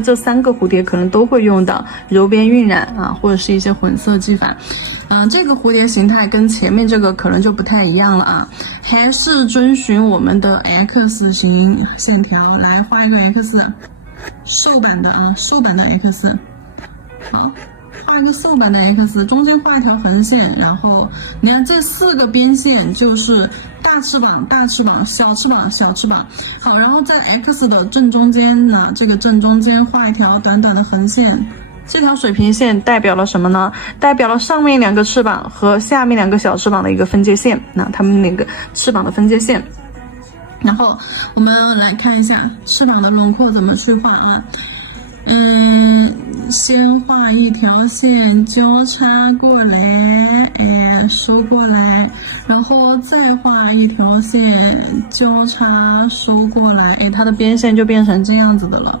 这3个蝴蝶可能都会用到柔边晕染啊，或者是一些混色技法。这个蝴蝶形态跟前面这个可能就不太一样了啊，还是遵循我们的 X 型线条来画一个 X， 瘦版的啊，瘦版的 X。好，画一个瘦版的 X， 中间画一条横线，然后你看这4个边线就是大翅膀、大翅膀、小翅膀、小翅膀。好，然后在 X 的正中间呢，这个正中间画一条短短的横线。这条水平线代表了什么呢？代表了上面2个翅膀和下面2个小翅膀的一个分界线，那它们那个翅膀的分界线。然后我们来看一下翅膀的轮廓怎么去画啊。先画一条线交叉过来，收过来，然后再画一条线交叉收过来，它的边线就变成这样子的了。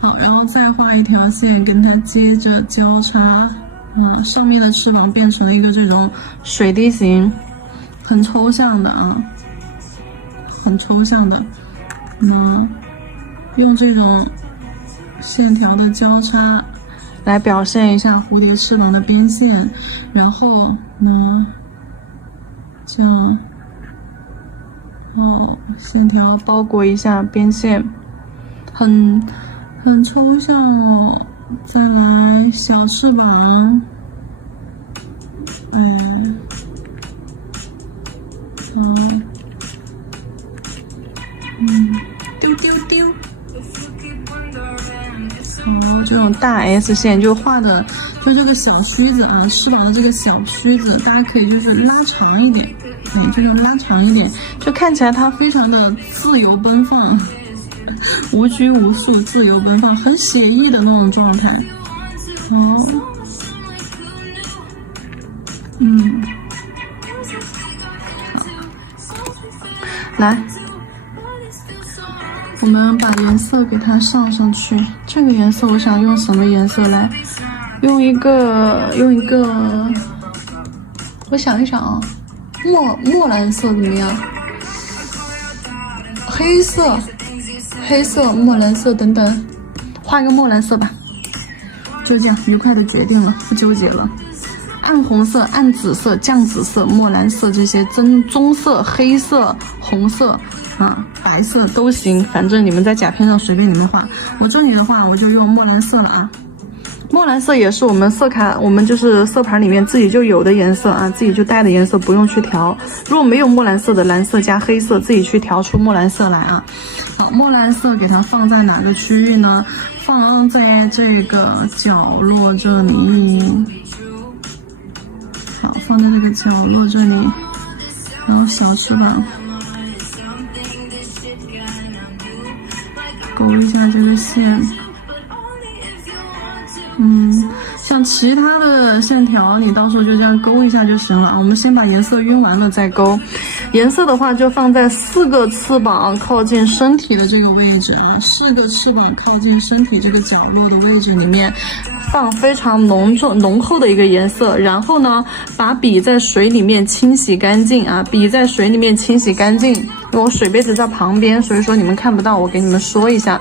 好，然后再画一条线跟它接着交叉，上面的翅膀变成了一个这种水滴形，很抽象的啊，很抽象的。用这种线条的交叉来表现一下蝴蝶翅膀的边线，然后呢，这样，线条包裹一下边线，很抽象哦。再来小翅膀，丢丢丢。这种大 S 线就画的，就这个小须子啊，翅膀的这个小须子，大家可以就是拉长一点，这种拉长一点，就看起来它非常的自由奔放，无拘无束，自由奔放，很写意的那种状态。来。我们把颜色给它上去，这个颜色我想用什么颜色来？用一个，我想一想啊，墨蓝色怎么样？黑色、墨蓝色等等，画一个墨蓝色吧。就这样，愉快的决定了，不纠结了。暗红色、暗紫色、酱紫色、墨蓝色这些棕色、黑色、红色。白色都行，反正你们在甲片上随便你们画。我这里的话，我就用墨蓝色了啊。墨蓝色也是我们我们就是色盘里面自己就有的颜色啊，自己就带的颜色，不用去调。如果没有墨蓝色的，蓝色加黑色，自己去调出墨蓝色来啊。好，墨蓝色给它放在哪个区域呢？放在这个角落这里。好，放在这个角落这里，然后小翅膀。勾一下这个线，像其他的线条，你到时候就这样勾一下就行了。我们先把颜色晕完了再勾。颜色的话就放在4个翅膀靠近身体的这个位置啊，4个翅膀靠近身体这个角落的位置里面，放非常浓厚的一个颜色。然后呢，把笔在水里面清洗干净啊，笔在水里面清洗干净。因为我水杯子在旁边，所以说你们看不到，我给你们说一下。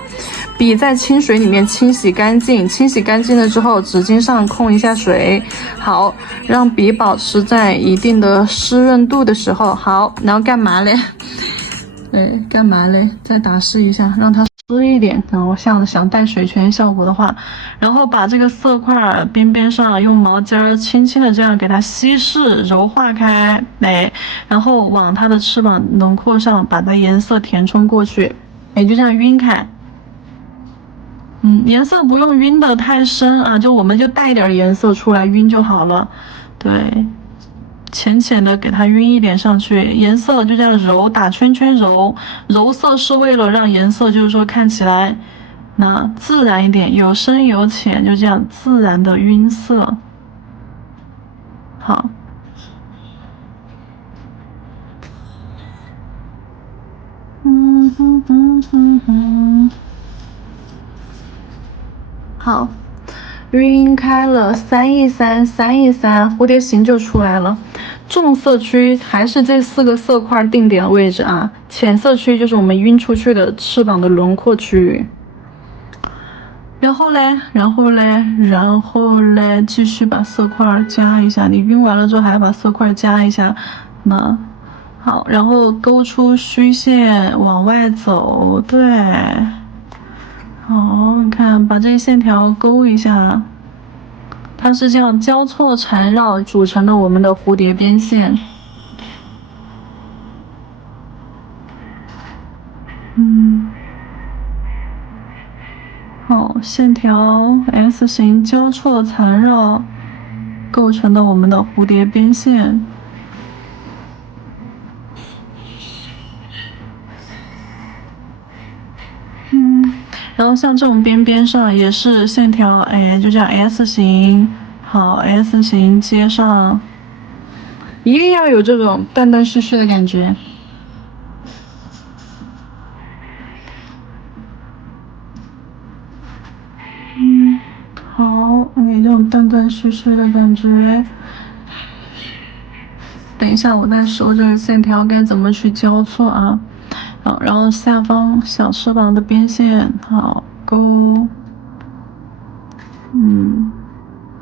笔在清水里面清洗干净，清洗干净了之后，纸巾上控一下水，好，让笔保持在一定的湿润度的时候，好，然后干嘛嘞？干嘛嘞？再打湿一下，让它湿一点。然后想带水泉效果的话，然后把这个色块边上用毛巾轻轻的这样给它稀释柔化开，然后往它的翅膀轮廓上把它颜色填充过去，就这样晕开。颜色不用晕的太深啊，我们就带点颜色出来晕就好了。对，浅浅的给它晕一点上去，颜色就这样揉，打圈圈揉。揉色是为了让颜色就是说看起来自然一点，有深有浅，就这样自然的晕色。好。好，晕开了，3一3，蝴蝶形就出来了。重色区还是这4个色块定点位置啊，浅色区就是我们晕出去的翅膀的轮廓区域。然后嘞，继续把色块加一下。你晕完了之后，还要把色块加一下。那好，然后勾出虚线往外走，对。好，你看，把这些线条勾一下，它是这样交错缠绕组成的我们的蝴蝶边线。好，线条 S 型交错缠绕构成的我们的蝴蝶边线。然后像这种边边上也是线条，哎，就这样 S 型，好 S 型接上，一定要有这种断断续续的感觉。好，你这种断断续续的感觉。等一下，我再说这个线条该怎么去交错啊。好，然后下方小翅膀的边线，好勾，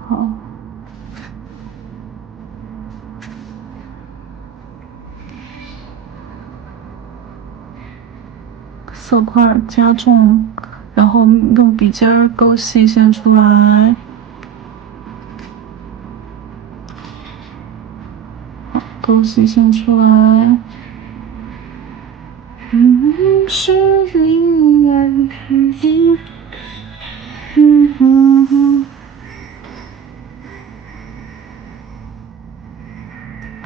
好，色块加重，然后用笔尖儿勾细线出来，好，勾细线出来。是你呀，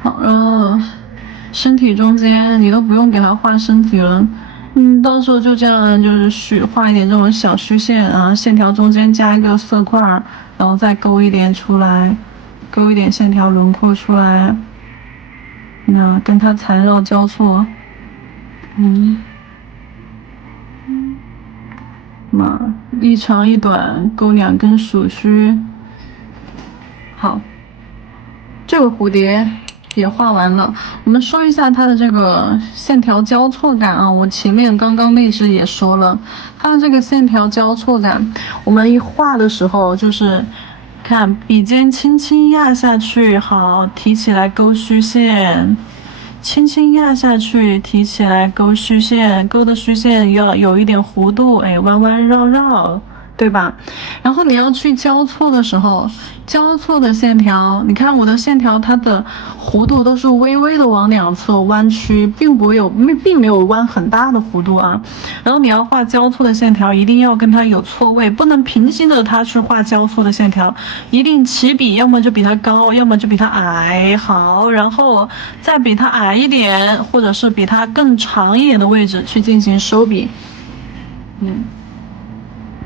好，然后身体中间你都不用给它画身体了，到时候就这样就是画一点这种小虚线啊，线条中间加一个色块，然后再勾一点出来，勾一点线条轮廓出来，那跟它缠绕交错，那一长一短勾2根属须，好，这个蝴蝶也画完了。我们说一下它的这个线条交错感啊，我前面刚刚那只也说了，它的这个线条交错感，我们一画的时候就是看笔尖轻轻压下去，好，提起来勾虚线。轻轻压下去，提起来勾虚线，勾的虚线要有一点弧度，哎，弯弯绕绕，对吧？然后你要去交错的时候，交错的线条，你看我的线条，它的弧度都是微微的往两侧弯曲，并没有弯很大的弧度啊。然后你要画交错的线条，一定要跟它有错位，不能平行的它去画交错的线条，一定起笔，要么就比它高，要么就比它矮。好，然后再比它矮一点，或者是比它更长一点的位置去进行收笔。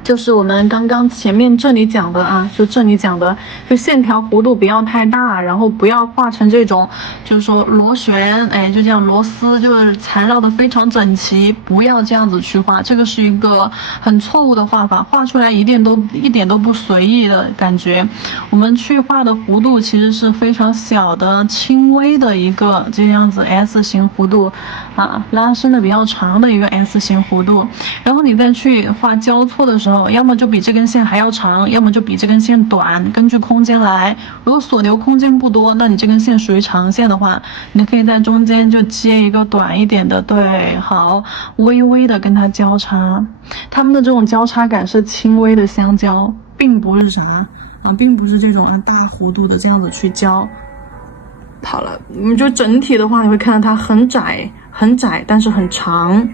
就是我们刚刚前面这里讲的啊，就这里讲的，就线条弧度不要太大，然后不要画成这种，就是说螺旋，哎，就这样螺丝就是缠绕的非常整齐，不要这样子去画，这个是一个很错误的画法，画出来一点都不随意的感觉。我们去画的弧度其实是非常小的、轻微的一个这样子 S 型弧度啊，拉伸的比较长的一个 S 型弧度，然后你再去画交错的时候，要么就比这根线还要长，要么就比这根线短，根据空间来。如果所留空间不多，那你这根线属于长线的话，你可以在中间就接一个短一点的，对，好，微微的跟它交叉，它们的这种交叉感是轻微的相交，并不是啥啊，并不是这种大弧度的这样子去交。好了，就整体的话，你会看到它很窄，但是很长。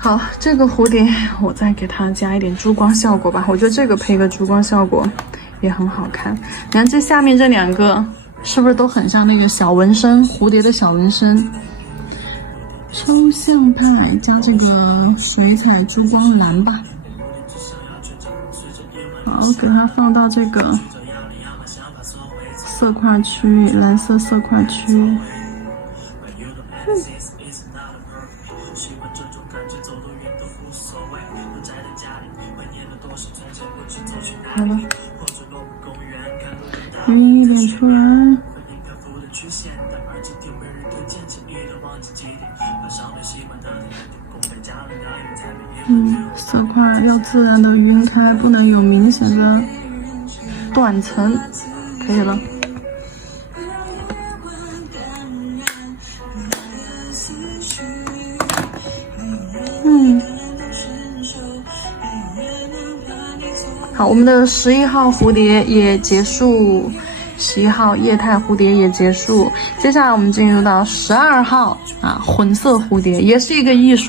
好，这个蝴蝶我再给它加一点珠光效果吧，我觉得这个配个珠光效果也很好看。你看这下面这两个是不是都很像那个小纹身，蝴蝶的小纹身？抽象派加这个水彩珠光蓝吧。好，给它放到这个色块区，蓝色色块区。好了，晕一点出来。色块要自然的晕开，不能有明显的断层，可以了。好，我们的11号蝴蝶也结束，11号液态蝴蝶也结束，接下来我们进入到12号啊，混色蝴蝶，也是一个艺术。